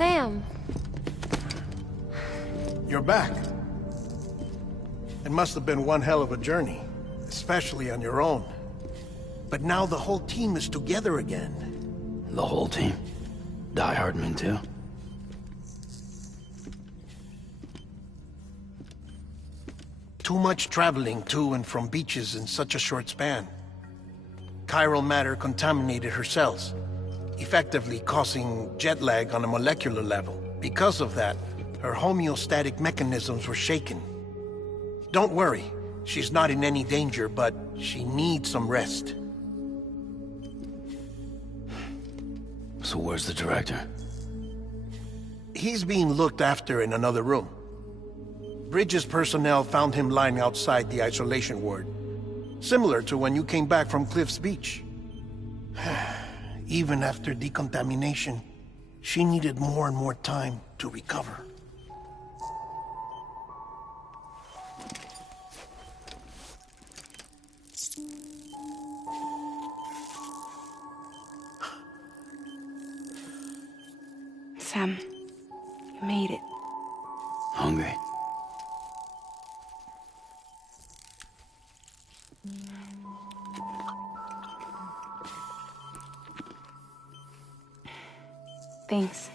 Sam. You're back. It must have been one hell of a journey, especially on your own. But now the whole team is together again. The whole team? Die Hardman too? Too much traveling to and from beaches in such a short span. Chiral matter contaminated her cells, effectively causing jet lag on a molecular level. Because of that, her homeostatic mechanisms were shaken. Don't worry, she's not in any danger, but she needs some rest. So where's the director? He's being looked after in another room. Bridges personnel found him lying outside the isolation ward. Similar to when you came back from Cliff's Beach. Even after decontamination, she needed more and more time to recover. Sam, you made it. Hungry? Thanks.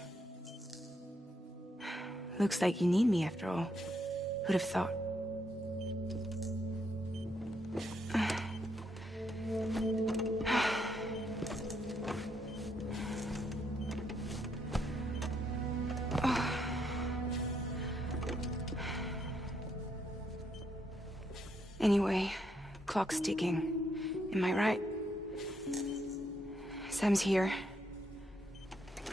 Looks like you need me after all. Who'd have thought? Anyway, clock's ticking. Am I right? Sam's here.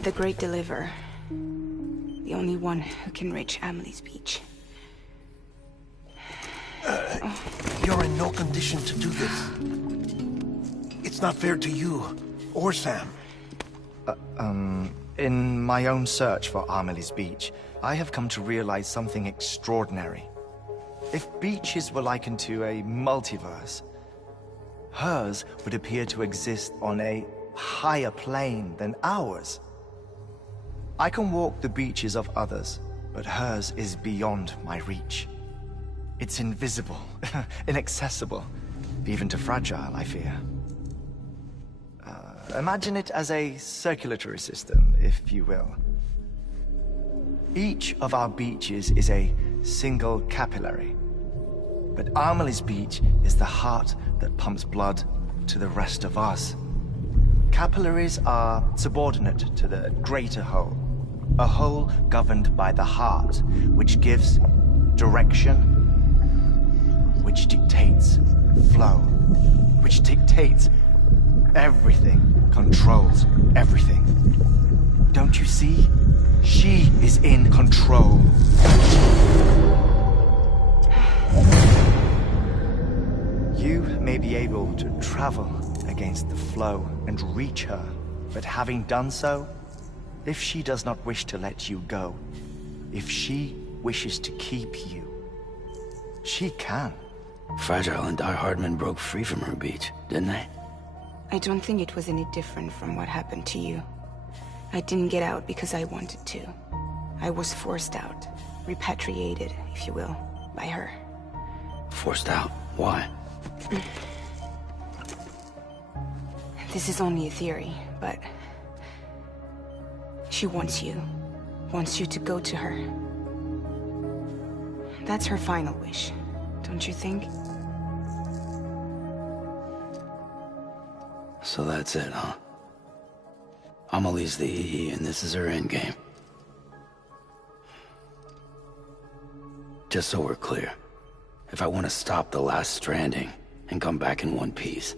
The Great Deliverer. The only one who can reach Amelie's Beach. You're in no condition to do this. It's not fair to you, or Sam. In my own search for Amelie's Beach, I have come to realize something extraordinary. If beaches were likened to a multiverse, hers would appear to exist on a higher plane than ours. I can walk the beaches of others, but hers is beyond my reach. It's invisible, inaccessible, even to fragile, I fear. Imagine it as a circulatory system, if you will. Each of our beaches is a single capillary, but Amelie's Beach is the heart that pumps blood to the rest of us. Capillaries are subordinate to the greater whole, a whole governed by the heart, which gives direction, which dictates flow, which dictates everything, controls everything. Don't you see? She is in control. You may be able to travel against the flow and reach her, but having done so, if she does not wish to let you go, if she wishes to keep you, she can. Fragile and Die Hardman broke free from her beach, didn't they? I don't think it was any different from what happened to you. I didn't get out because I wanted to. I was forced out, repatriated, if you will, by her. Forced out? Why? This is only a theory, but she wants you to go to her. That's her final wish, don't you think? So that's it, huh? Amelie's the EE, and this is her endgame. Just so we're clear, if I want to stop the last stranding and come back in one piece,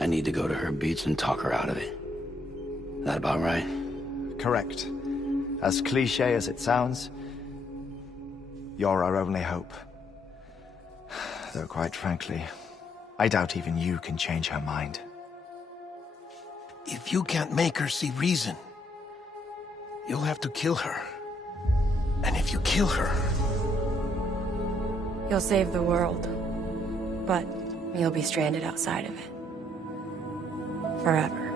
I need to go to her beach and talk her out of it. That about right? Correct. As cliché as it sounds, you're our only hope. Though quite frankly, I doubt even you can change her mind. If you can't make her see reason, you'll have to kill her. And if you kill her... You'll save the world, but you'll be stranded outside of it. Forever.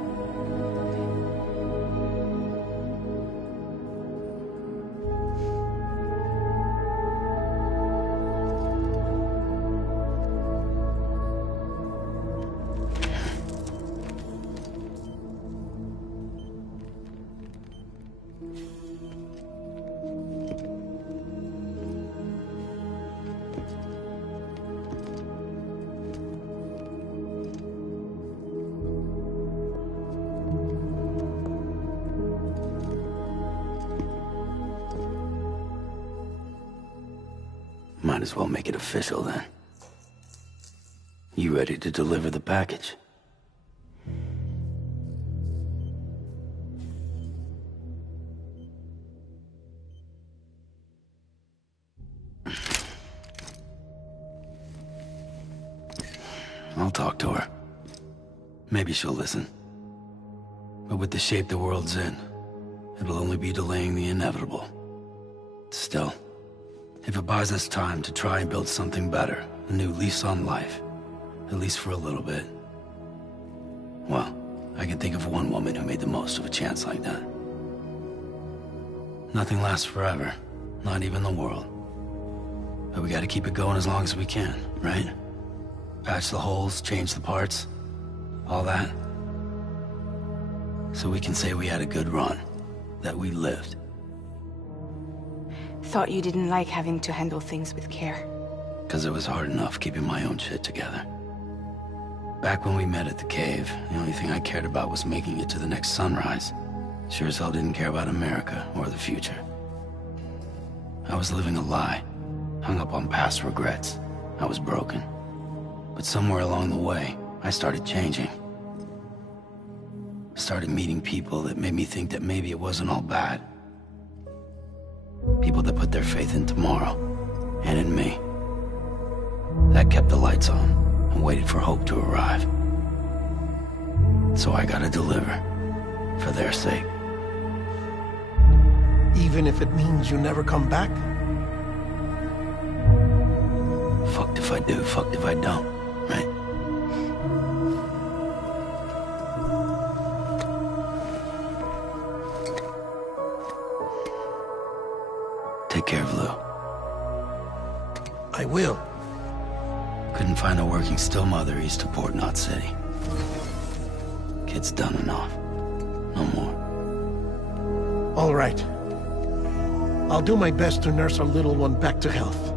Might as well make it official then. You ready to deliver the package? I'll talk to her. Maybe she'll listen. But with the shape the world's in, it'll only be delaying the inevitable. Still, if it buys us time to try and build something better, a new lease on life, at least for a little bit, well, I can think of one woman who made the most of a chance like that. Nothing lasts forever, not even the world. But we gotta keep it going as long as we can, right? Patch the holes, change the parts, all that. So we can say we had a good run, that we lived. Thought you didn't like having to handle things with care. 'Cause it was hard enough keeping my own shit together. Back when we met at the cave, the only thing I cared about was making it to the next sunrise. Sure as hell didn't care about America or the future. I was living a lie, hung up on past regrets. I was broken. But somewhere along the way, I started changing. Started meeting people that made me think that maybe it wasn't all bad. People that put their faith in tomorrow, and in me. That kept the lights on, and waited for hope to arrive. So I gotta deliver, for their sake. Even if it means you never come back? Fucked if I do, fucked if I don't, right? Take care of Lou. I will. Couldn't find a working still mother east of Port Knot City. Kid's done and off. No more. All right. I'll do my best to nurse our little one back to health.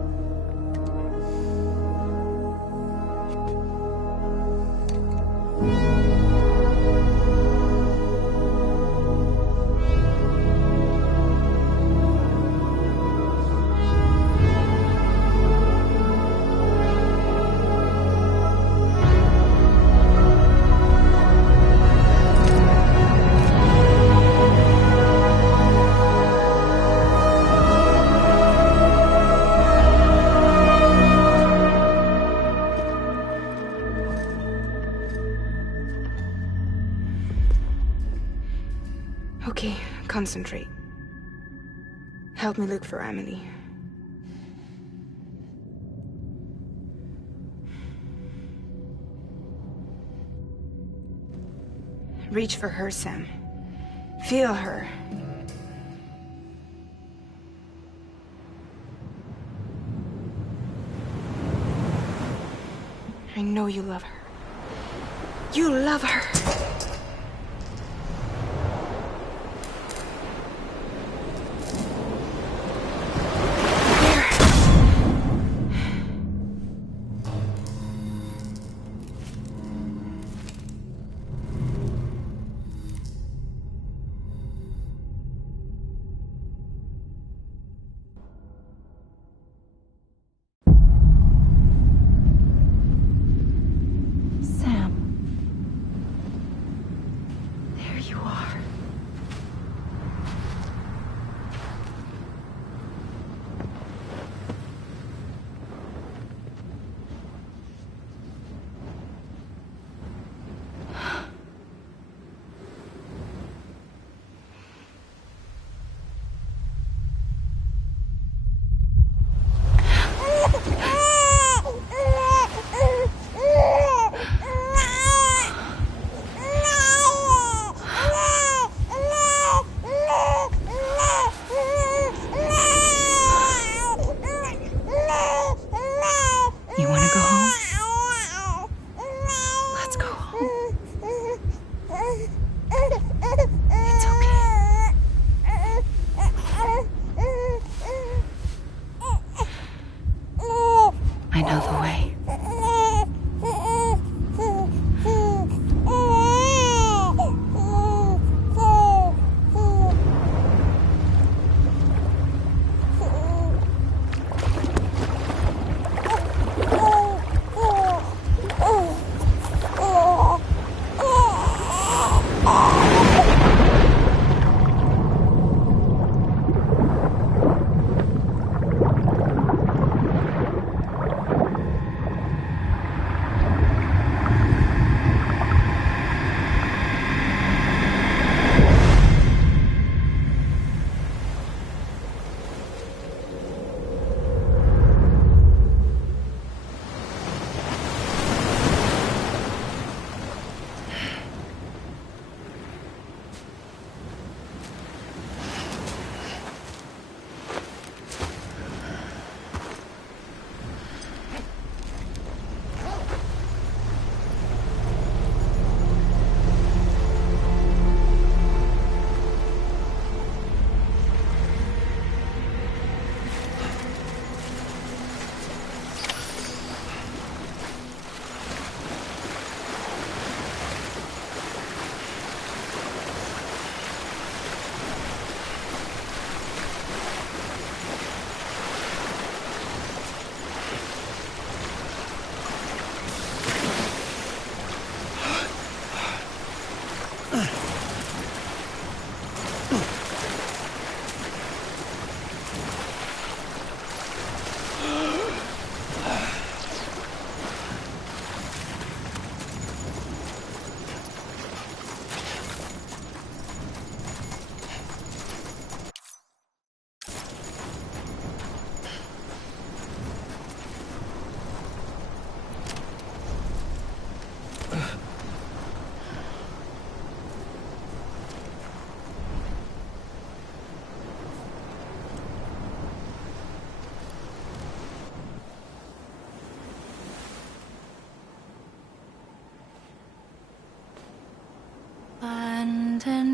Okay, concentrate. Help me look for Emily. Reach for her, Sam. Feel her. I know you love her. You love her!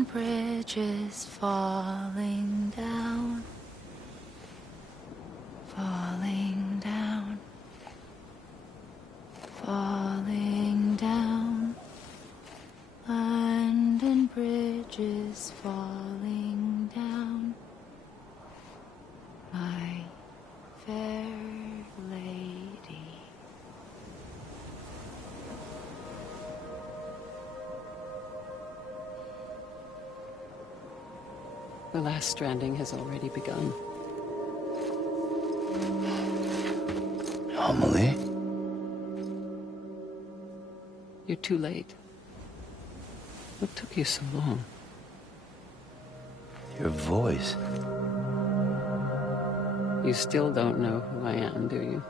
and bridges falling down, falling down, falling down. Land and bridges falling down, my fair lady. The last stranding has already begun. Amelie? You're too late. What took you so long? Your voice. You still don't know who I am, do you?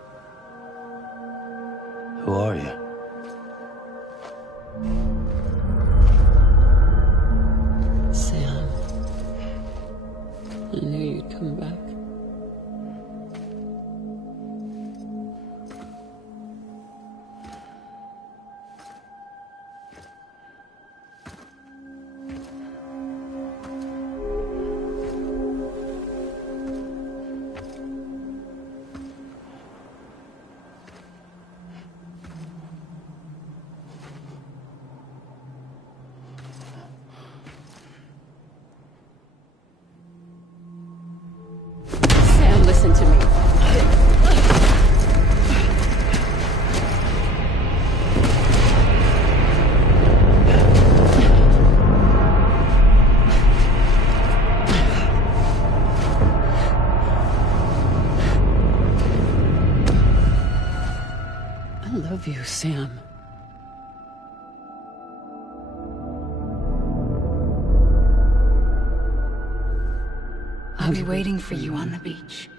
Who are you? Sam. I knew you'd come back. Sam, listen to me. I love you, Sam. I'll be waiting for you on the beach.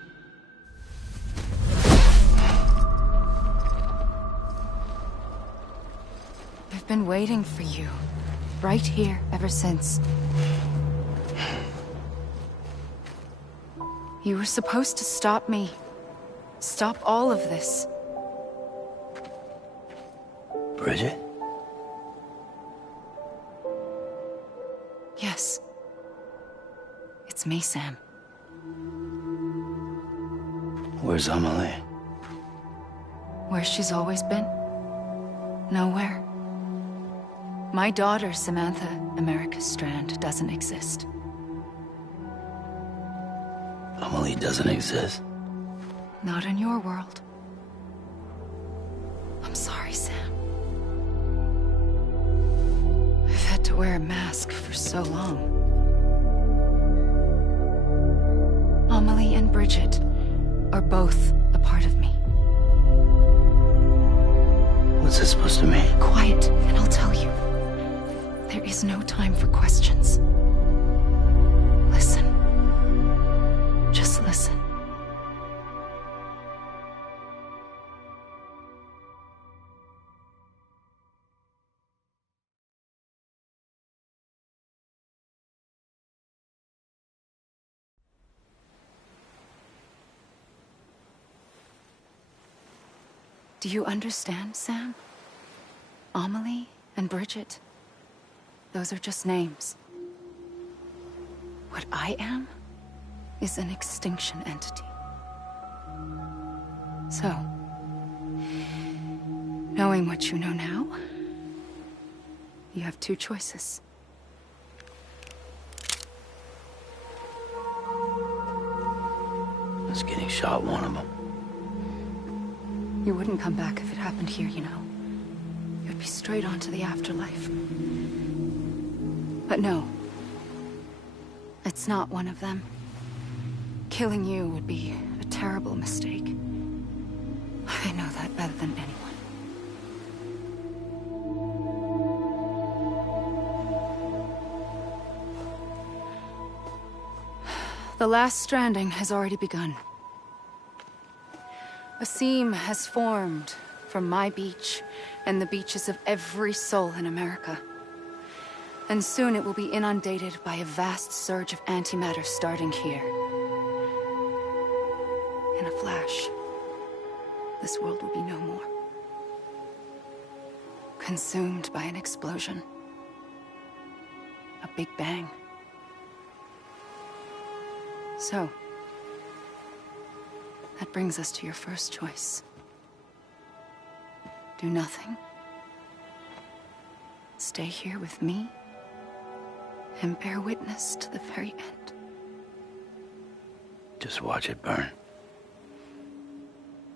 I've been waiting for you, right here, ever since. You were supposed to stop me. Stop all of this. Bridget? Yes. It's me, Sam. Where's Amelie? Where she's always been? Nowhere. My daughter, Samantha America Strand, doesn't exist. Amelie doesn't exist. Not in your world. I'm sorry, Sam. I've had to wear a mask for so long. Amelie and Bridget are both a part of me. What's this supposed to mean? Quiet, and I'll tell you. There is no time for questions. Listen. Just listen. Do you understand, Sam? Amelie and Bridget, those are just names. What I am is an extinction entity. So, knowing what you know now, you have two choices. Is getting shot one of them? You wouldn't come back if it happened here, you know. You'd be straight on to the afterlife. But no. It's not one of them. Killing you would be a terrible mistake. I know that better than anyone. The last stranding has already begun. A seam has formed from my beach and the beaches of every soul in America. And soon it will be inundated by a vast surge of antimatter starting here. In a flash, this world will be no more. Consumed by an explosion. A Big Bang. So, that brings us to your first choice. Do nothing. Stay here with me, and bear witness to the very end. Just watch it burn.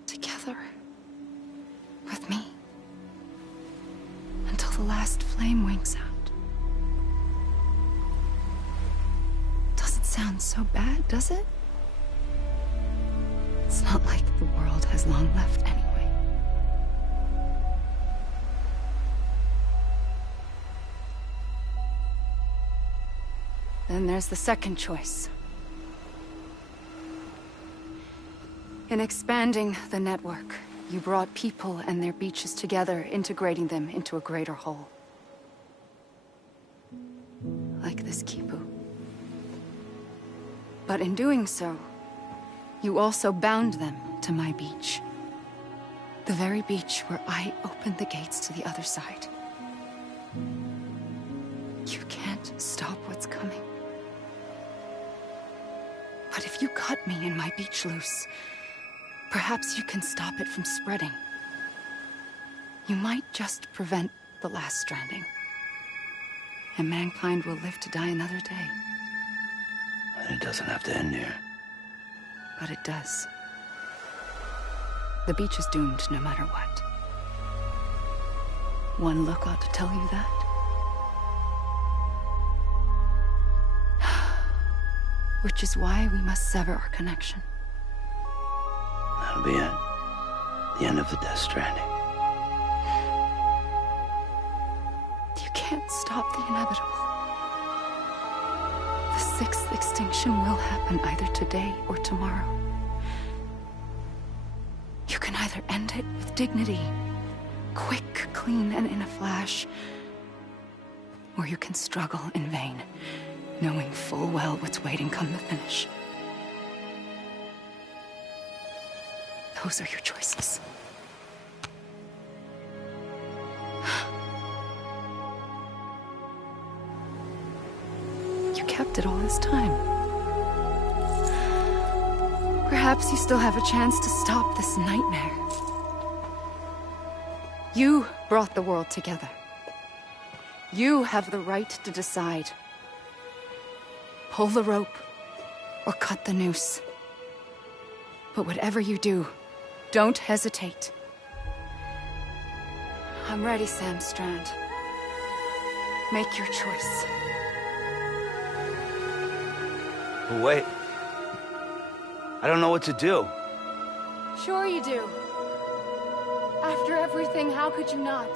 Together. With me. Until the last flame winks out. Doesn't sound so bad, does it? It's not like the world has long left anyway. Then there's the second choice. In expanding the network, you brought people and their beaches together, integrating them into a greater whole. Like this Kipu. But in doing so, you also bound them to my beach. The very beach where I opened the gates to the other side. You can't stop what's coming. But if you cut me and my beach loose, perhaps you can stop it from spreading. You might just prevent the last stranding. And mankind will live to die another day. And it doesn't have to end here. But it does. The beach is doomed no matter what. One look ought to tell you that. Which is why we must sever our connection. That'll be it. The end of the Death Stranding. You can't stop the inevitable. The sixth extinction will happen either today or tomorrow. You can either end it with dignity, quick, clean, and in a flash, or you can struggle in vain, knowing full well what's waiting come the finish. Those are your choices. You kept it all this time. Perhaps you still have a chance to stop this nightmare. You brought the world together. You have the right to decide. Pull the rope, or cut the noose. But whatever you do, don't hesitate. I'm ready, Sam Strand. Make your choice. Wait. I don't know what to do. Sure you do. After everything, how could you not?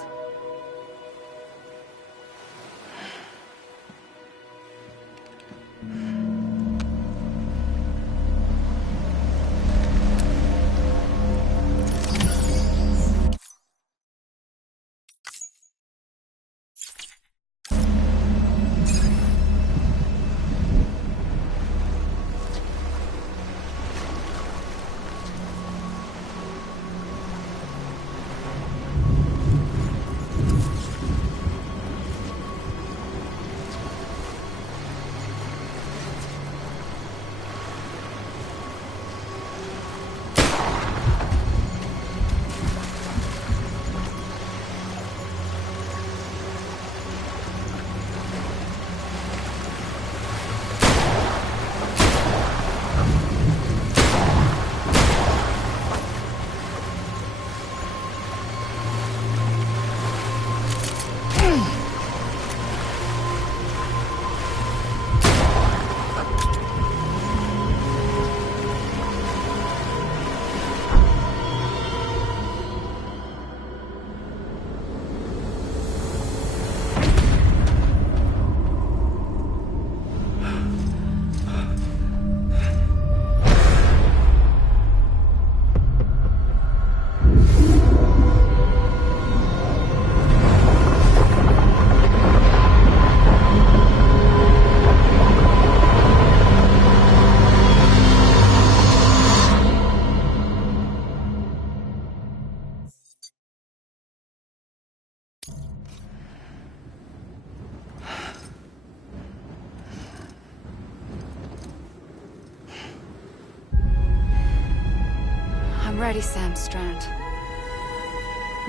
ready, Sam Strand.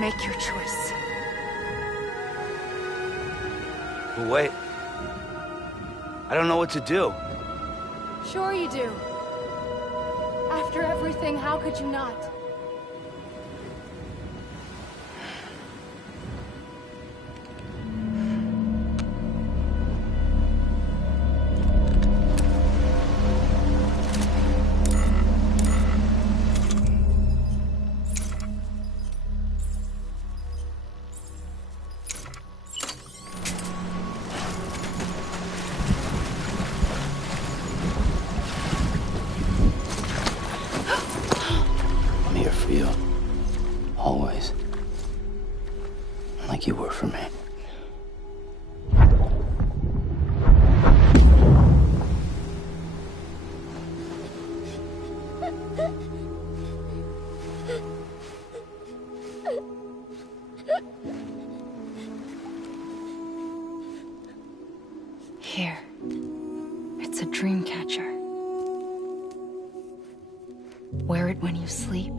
Make your choice. But wait. I don't know what to do. Sure you do. After everything, how could you not? I'm here for you. Always. Like you were for me. Here. It's a dream catcher. Wear it when you sleep,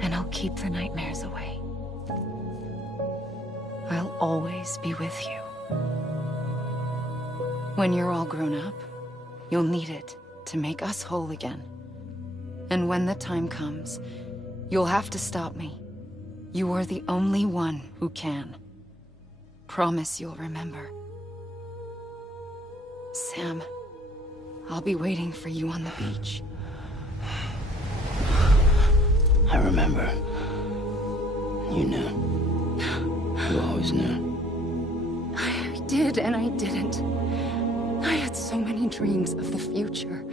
and I'll keep the nightmares away. I'll always be with you. When you're all grown up, you'll need it to make us whole again. And when the time comes, you'll have to stop me. You are the only one who can. Promise you'll remember. Sam, I'll be waiting for you on the beach. I remember. You knew. You always knew. I did and I didn't. I had so many dreams of the future.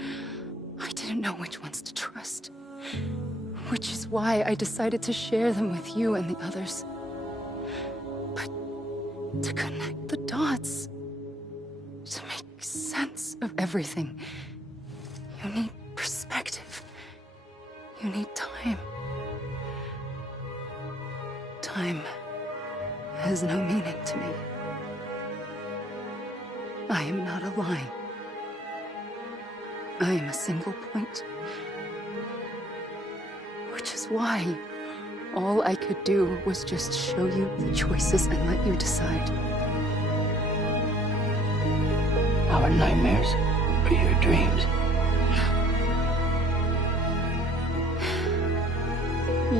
I didn't know which ones to trust. Which is why I decided to share them with you and the others. But to connect the dots, to make sense of everything, you need perspective. You need time. Time has no meaning to me. I am not a line. I am a single point. Which is why all I could do was just show you the choices and let you decide. Our nightmares are your dreams.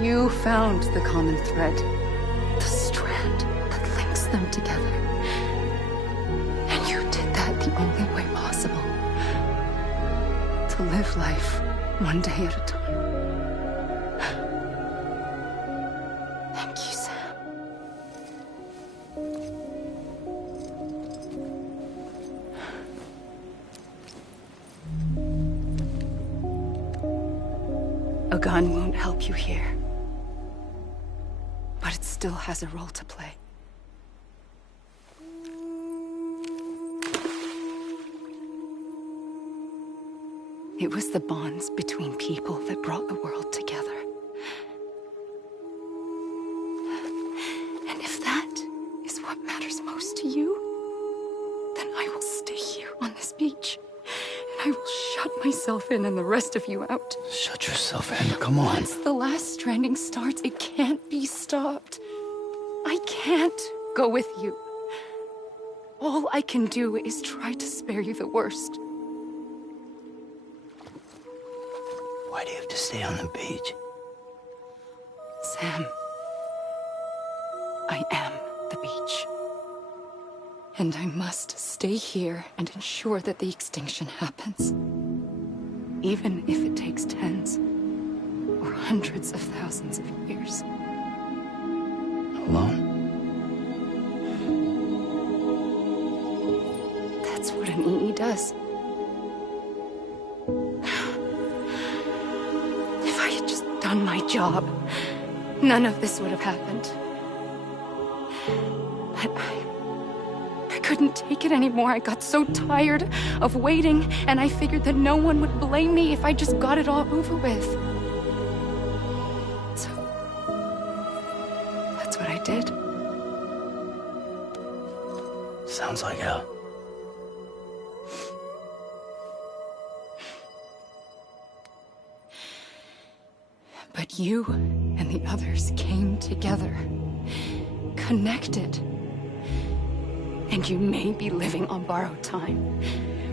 You found the common thread, the strand that links them together. And you did that the only way possible. To live life one day at a time. Thank you, Sam. A gun won't help you here. But it still has a role to play. It was the bonds between people that brought the world together. And if that is what matters most to you, then I will stay here on this beach. And I will shut myself in and the rest of you out. Shut yourself in, come on. Once the last stranding starts, it can't be stopped. I can't go with you. All I can do is try to spare you the worst. Why do you have to stay on the beach? Sam, I am the beach. And I must stay here and ensure that the extinction happens. Even if it takes tens or hundreds of thousands of years. Alone? That's what an EE does. If I had just done my job, none of this would have happened. But I couldn't take it anymore. I got so tired of waiting, and I figured that no one would blame me if I just got it all over with. So, that's what I did. Sounds like hell. But But you and the others came together, connected. And you may be living on borrowed time,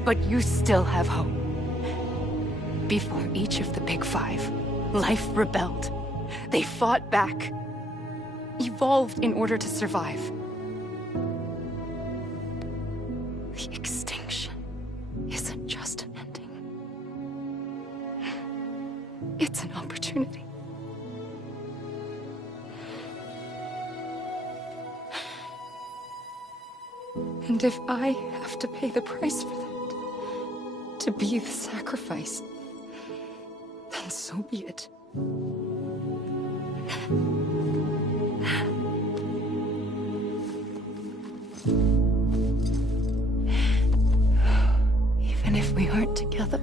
but you still have hope. Before each of the Big Five, life rebelled. They fought back, evolved in order to survive. The extinction isn't just an ending. It's an opportunity. And if I have to pay the price for that, to be the sacrifice, then so be it. Even if we aren't together,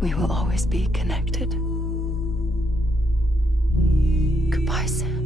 we will always be connected. Goodbye, Sam.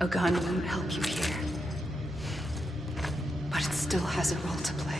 A gun won't help you here, but it still has a role to play.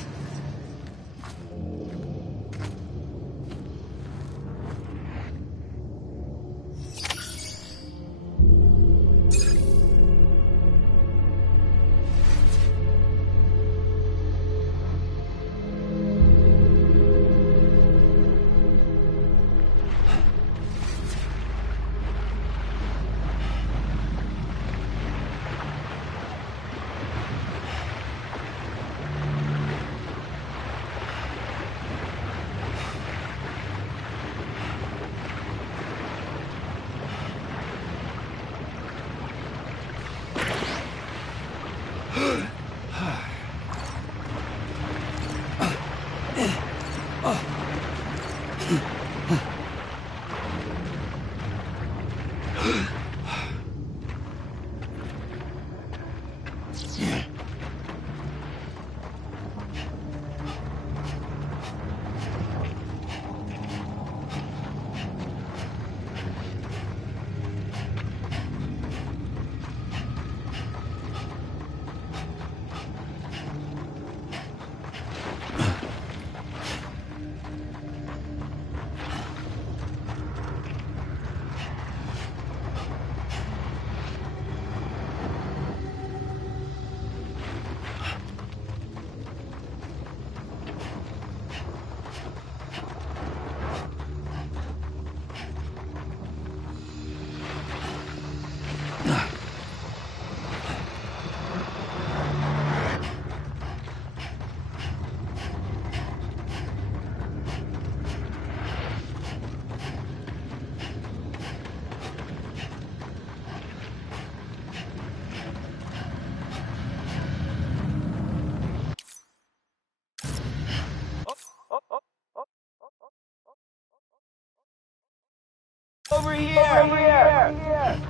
Over here! Over here!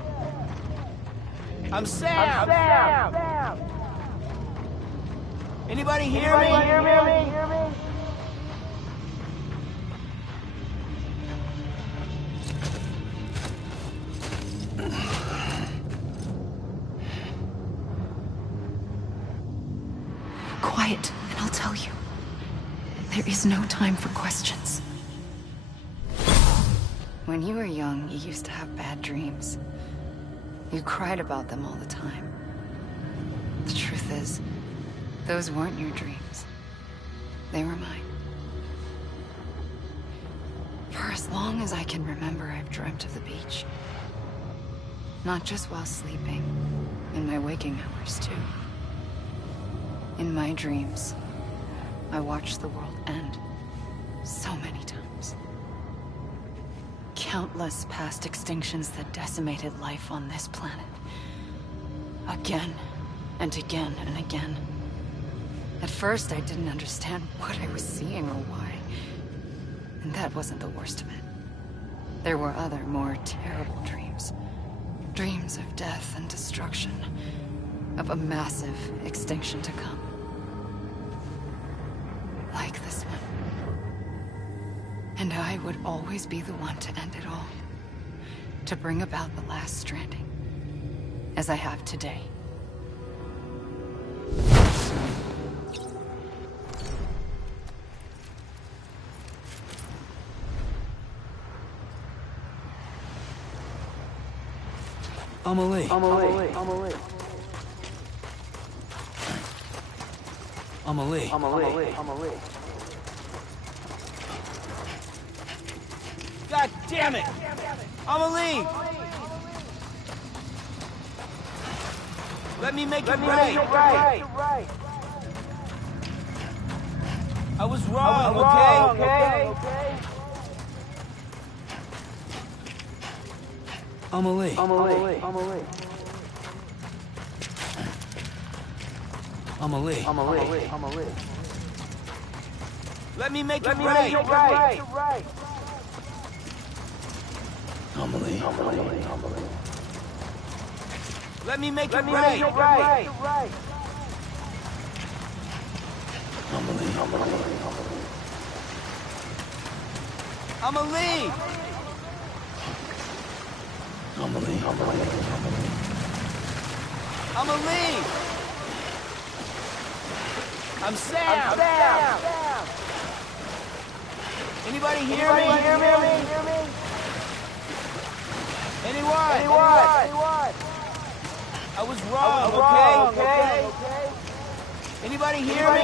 I'm Sam! Anybody hear me? Quiet, and I'll tell you. There is no time for questions. When you were young, you used to have bad dreams. You cried about them all the time. The truth is, those weren't your dreams. They were mine. For as long as I can remember, I've dreamt of the beach. Not just while sleeping, in my waking hours too. In my dreams, I watched the world end so many times. Countless past extinctions that decimated life on this planet. Again, and again, and again. At first, I didn't understand what I was seeing or why. And that wasn't the worst of it. There were other, more terrible dreams. Dreams of death and destruction. Of a massive extinction to come. Like this one. And I would always be the one to end it all. To bring about the last stranding. As I have today. Amelie. Amelie. God damn it! Amelie! Let me make it right. I was wrong, okay? Amelie. Let me make it right. Amelie. Let me make it right. Amelie! Amelie! I'm Sam! Anybody hear me? Anyone? I was wrong, okay? Anybody hear me?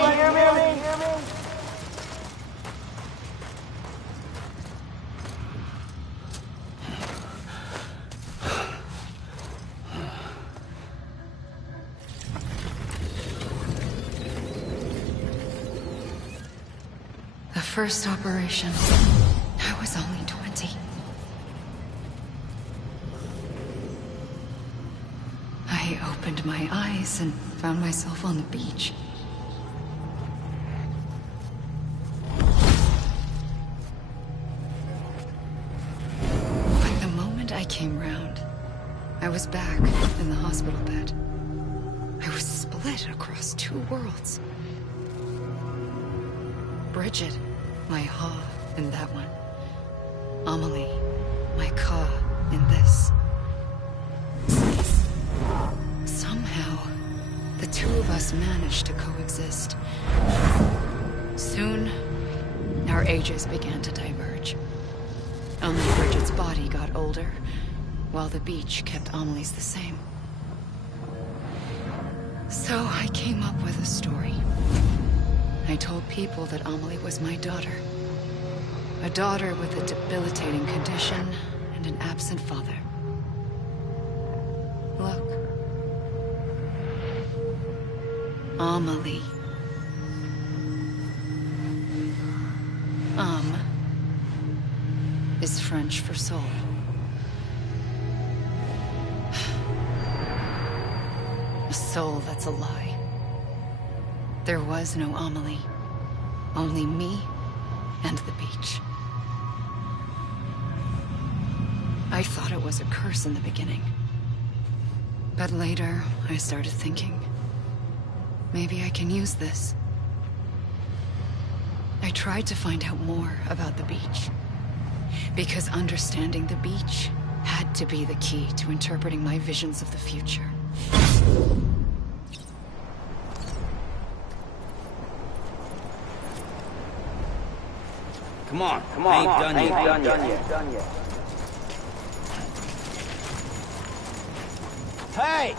The first operation, I was only 20. I opened my eyes and found myself on the beach. But the moment I came round, I was back in the hospital bed. I was split across two worlds. Bridget, my Ha in that one. Amelie, my Ka in this. Somehow, the two of us managed to coexist. Soon, our ages began to diverge. Only Bridget's body got older, while the beach kept Amelie's the same. So I came up with a story. I told people that Amelie was my daughter. A daughter with a debilitating condition and an absent father. Look. Amelie. Is French for soul. A soul that's a lie. There was no Amelie. Only me and the beach. I thought it was a curse in the beginning. But later, I started thinking, maybe I can use this. I tried to find out more about the beach. Because understanding the beach had to be the key to interpreting my visions of the future. Come on. I ain't done yet. Hey!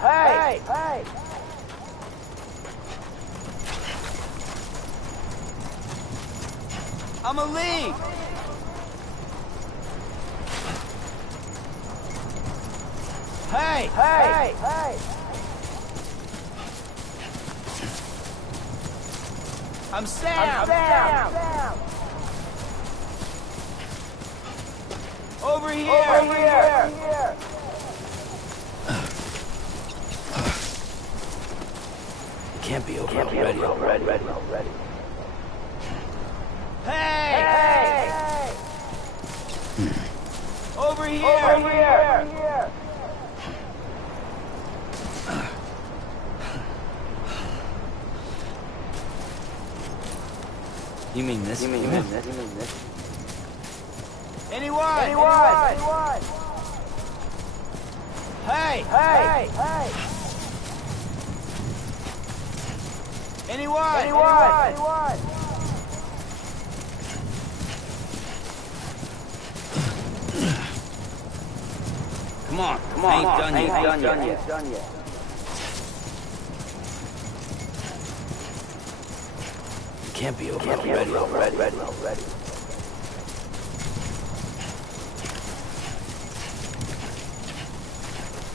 I'm a lead! Hey! Hey! Hey! I'm Sam! Over here! Can't be over already. Hey! Over here! You mean this? Anyone? Hey! Anyone? Come on. I ain't done yet. Can't be over already.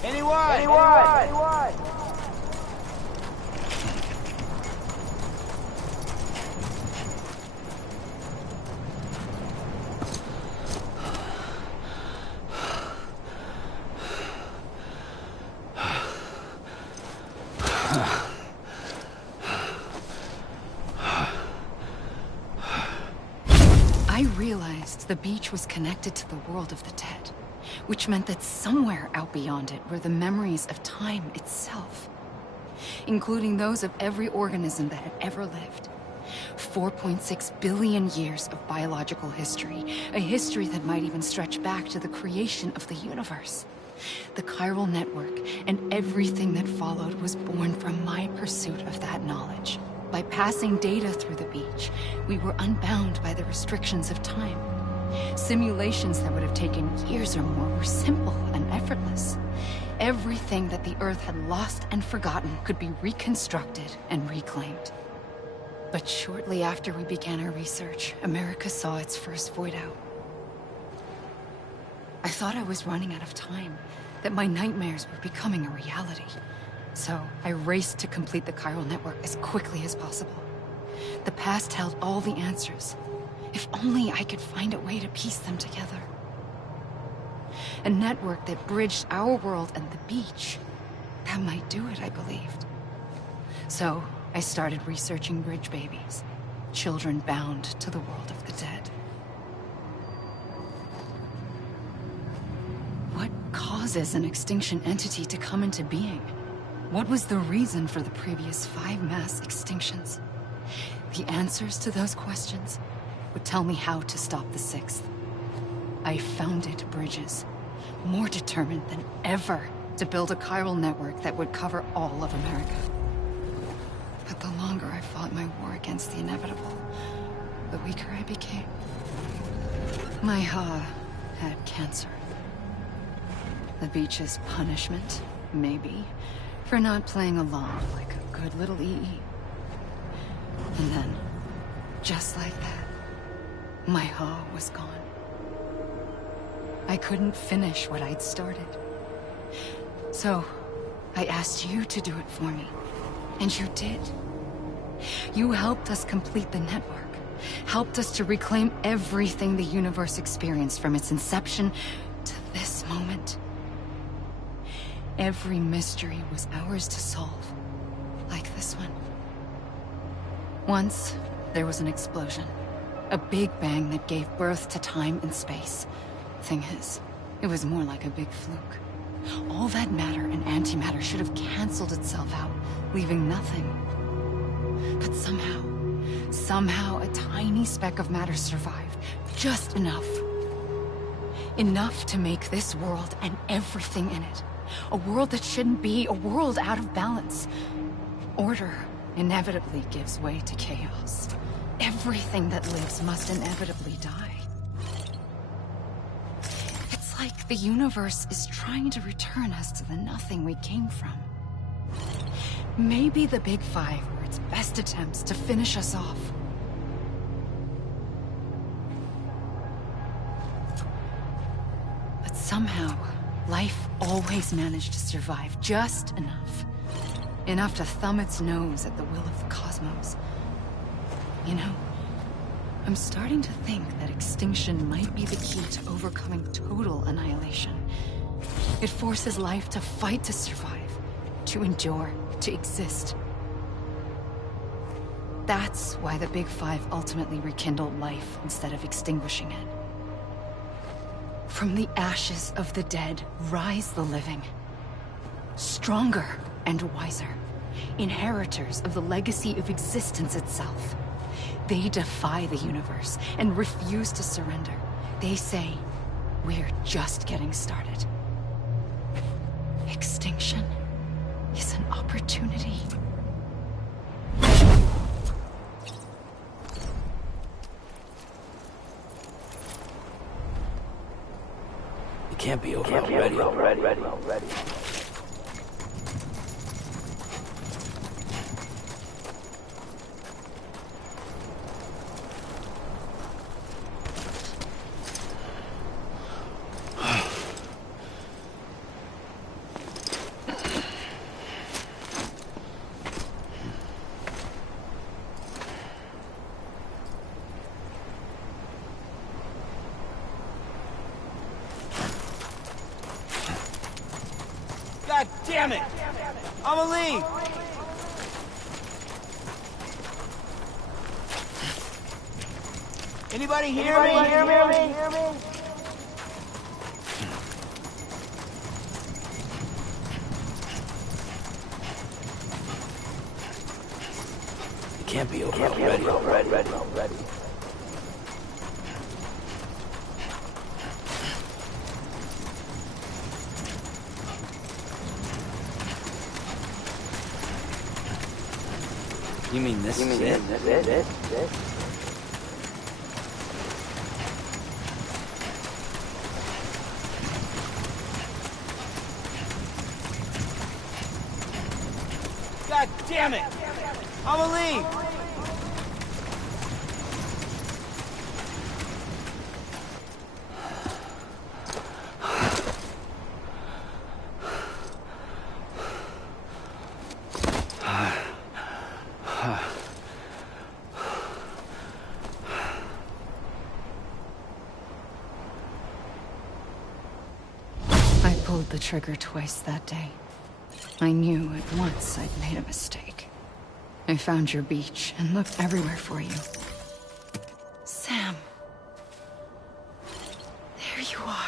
Anyone? I realized the beach was connected to the world of the dead, which meant that somewhere out beyond it were the memories of time itself, including those of every organism that had ever lived. 4.6 billion years of biological history, a history that might even stretch back to the creation of the universe. The chiral network and everything that followed was born from my pursuit of that knowledge. By passing data through the beach, we were unbound by the restrictions of time. Simulations that would have taken years or more were simple and effortless. Everything that the Earth had lost and forgotten could be reconstructed and reclaimed. But shortly after we began our research, America saw its first void out. I thought I was running out of time, that my nightmares were becoming a reality. So I raced to complete the chiral network as quickly as possible. The past held all the answers. If only I could find a way to piece them together. A network that bridged our world and the beach. That might do it, I believed. So I started researching bridge babies, children bound to the world of the dead. What causes an extinction entity to come into being? What was the reason for the previous 5 mass extinctions? The answers to those questions would tell me how to stop the 6th. I founded bridges, more determined than ever to build a chiral network that would cover all of America. But the longer I fought my war against the inevitable, the weaker I became. My Ha had cancer. The beach's punishment, maybe, for not playing along like a good little EE. And then, just like that, my Ha was gone. I couldn't finish what I'd started. So, I asked you to do it for me. And you did. You helped us complete the network. Helped us to reclaim everything the universe experienced from its inception to this moment. Every mystery was ours to solve. Like this one. Once, there was an explosion. A big bang that gave birth to time and space. Thing is, it was more like a big fluke. All that matter and antimatter should have canceled itself out, leaving nothing. But somehow a tiny speck of matter survived. Just enough. Enough to make this world and everything in it. A world that shouldn't be, a world out of balance. Order inevitably gives way to chaos. Everything that lives must inevitably die. It's like the universe is trying to return us to the nothing we came from. Maybe the Big 5 were its best attempts to finish us off. Somehow, life always managed to survive just enough. Enough to thumb its nose at the will of the cosmos. You know, I'm starting to think that extinction might be the key to overcoming total annihilation. It forces life to fight to survive, to endure, to exist. That's why the Big Five ultimately rekindled life instead of extinguishing it. From the ashes of the dead rise the living. Stronger and wiser. Inheritors of the legacy of existence itself. They defy the universe and refuse to surrender. They say, we're just getting started. Extinction is an opportunity. It can't be over already. God damn it! I'ma leave! Anybody hear me? It can't be over already. You mean this is it? God damn it! I'ma leave! I pulled the trigger twice that day. I knew at once I'd made a mistake. I found your beach and looked everywhere for you. Sam. There you are.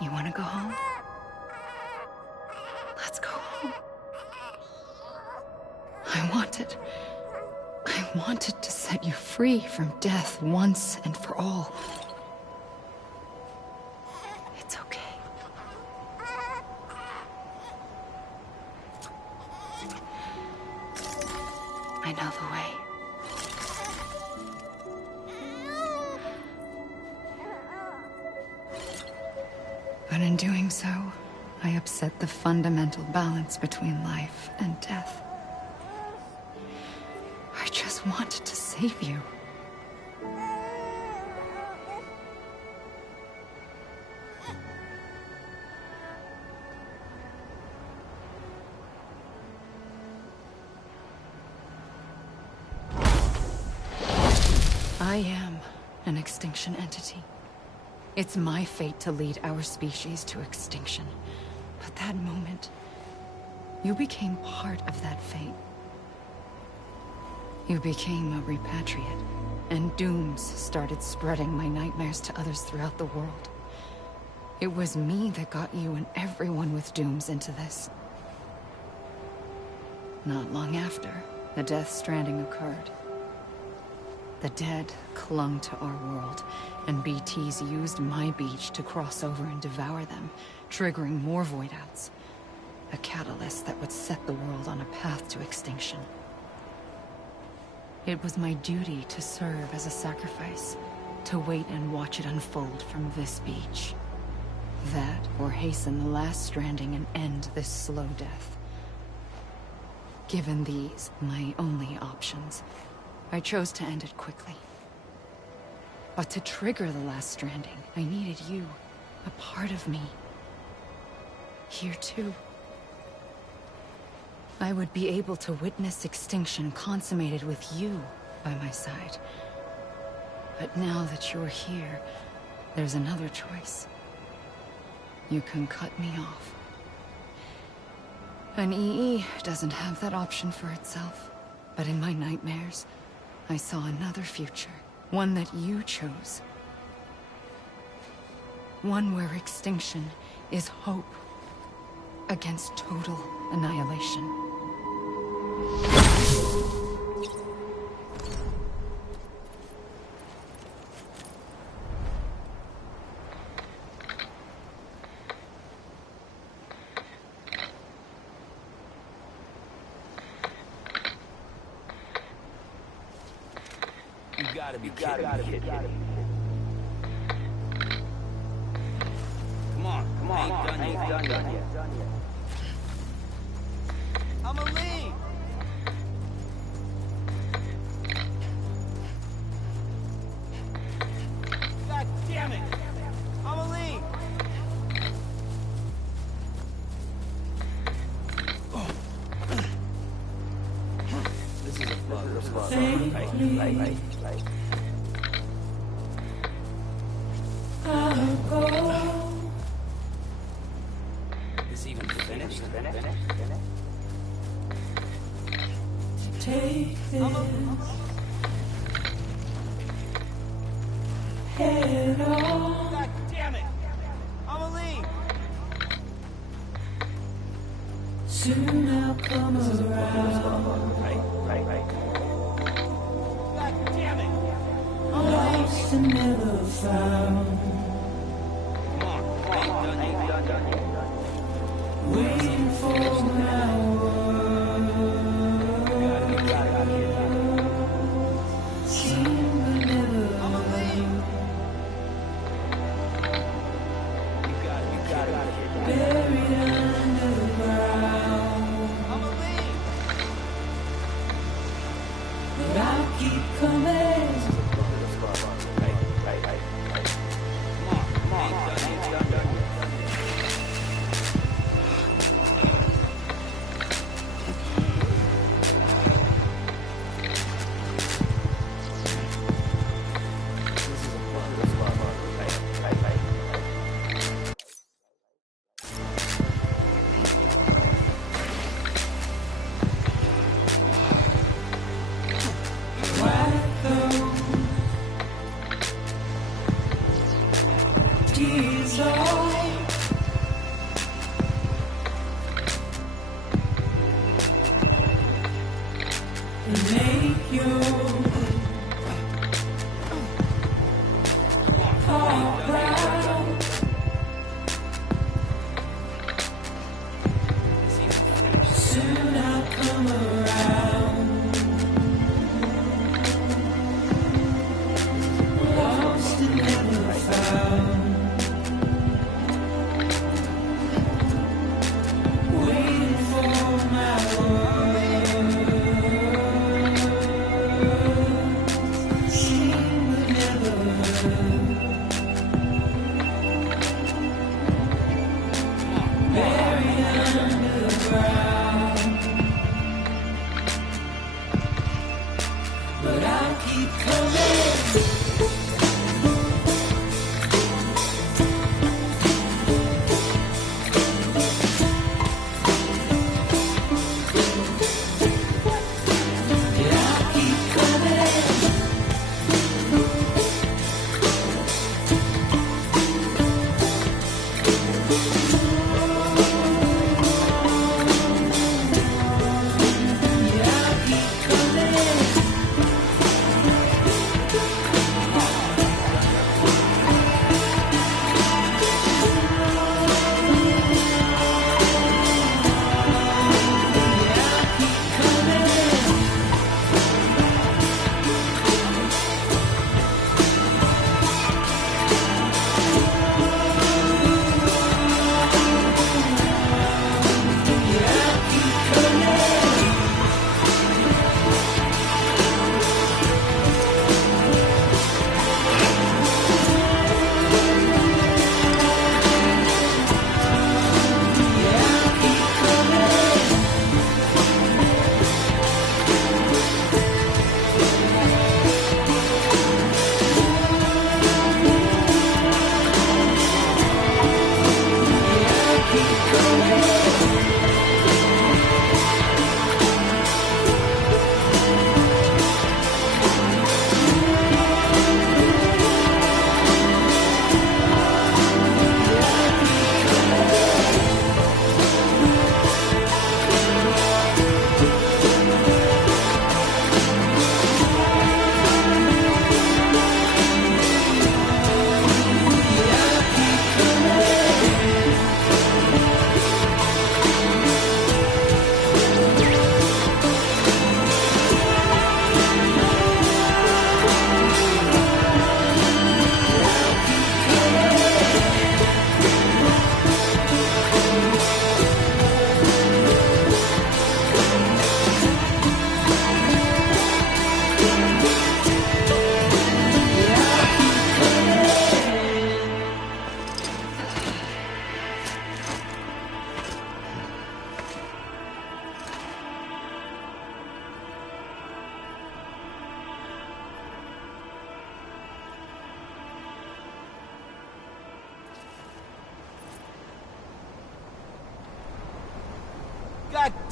You want to go home? Let's go home. I wanted to set you free from death once and for all. It's okay. I know the way. But in doing so, I upset the fundamental balance between life and death. I just wanted to save you. I am an extinction entity. It's my fate to lead our species to extinction. But that moment, you became part of that fate. You became a repatriate, and dooms started spreading my nightmares to others throughout the world. It was me that got you and everyone with dooms into this. Not long after, the Death Stranding occurred. The dead clung to our world, and BTs used my beach to cross over and devour them, triggering more void-outs. A catalyst that would set the world on a path to extinction. It was my duty to serve as a sacrifice, to wait and watch it unfold from this beach. That, or hasten the last stranding and end this slow death. Given these, my only options, I chose to end it quickly. But to trigger the last stranding, I needed you, a part of me. Here too. I would be able to witness extinction consummated with you by my side. But now that you're here, there's another choice. You can cut me off. An EE doesn't have that option for itself. But in my nightmares, I saw another future. One that you chose. One where extinction is hope against total annihilation. You gotta be kidding me. Come on, I ain't done yet. I'm a lead. God damn it! I'm a lead. This is a bug. Right. Is even finished? Take this head on. God damn it! I'm a lead. Soon I'll come around. Right. God damn it! Lost and never found. Waiting for my word. Seem but never learn. Buried under the ground. But I'll keep coming.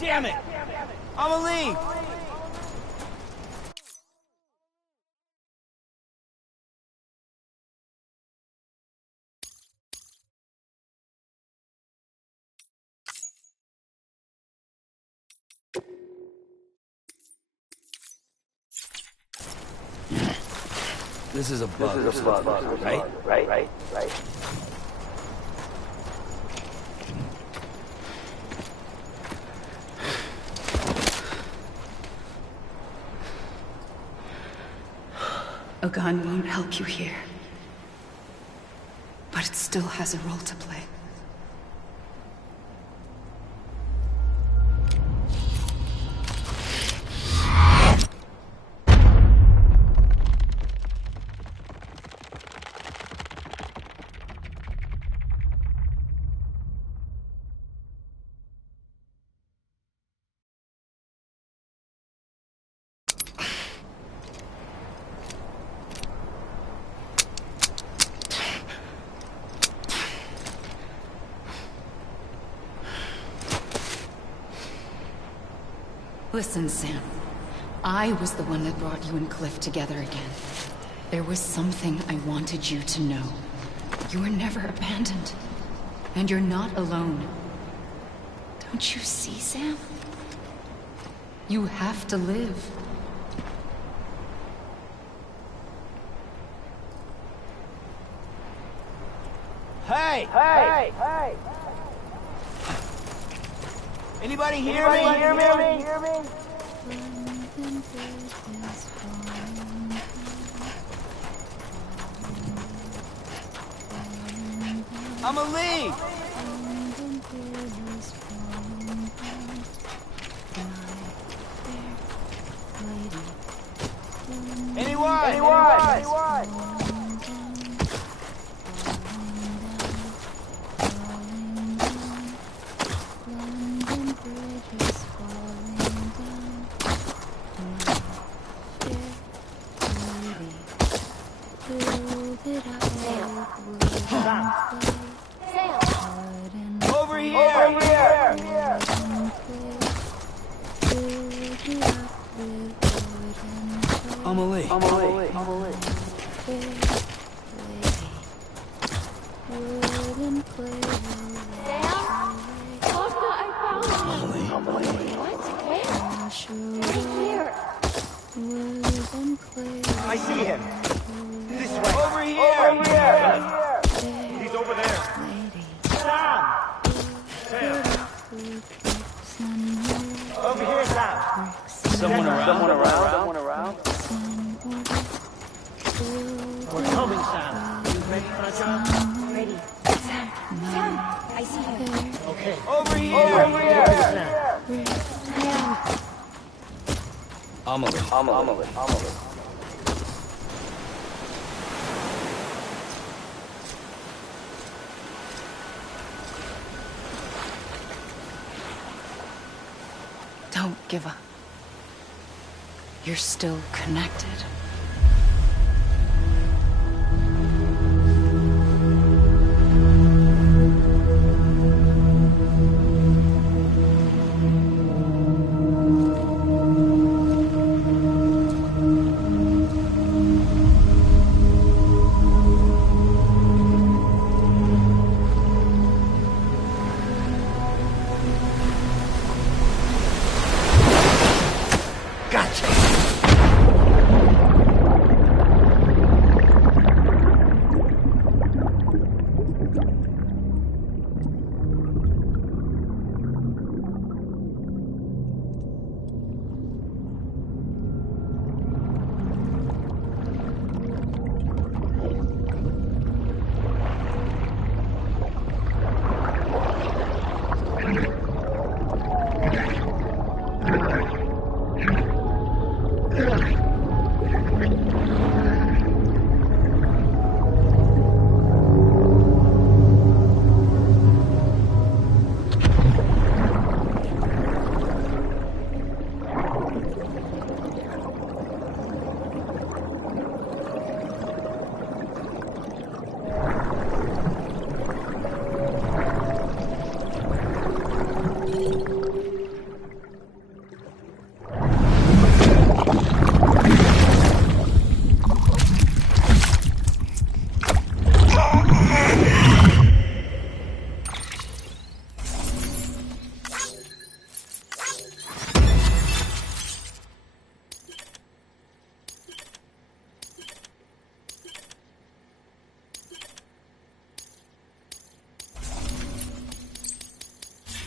damn it! I'ma leave! This is a bug, right? A gun won't help you here. But it still has a role to play. Listen, Sam. I was the one that brought you and Cliff together again. There was something I wanted you to know. You were never abandoned. And you're not alone. Don't you see, Sam? You have to live. Hey! Hey! Hey! Anybody hear me? I'ma leave! Anyone? Over here! Amelie. I see him! This way! Over here! He's over there! Sam! Over here, Sam! Someone around? We're coming, Sam. You ready for the job? Ready. Sam, I see him. Okay. Over here! Amelie. Don't give up. You're still connected.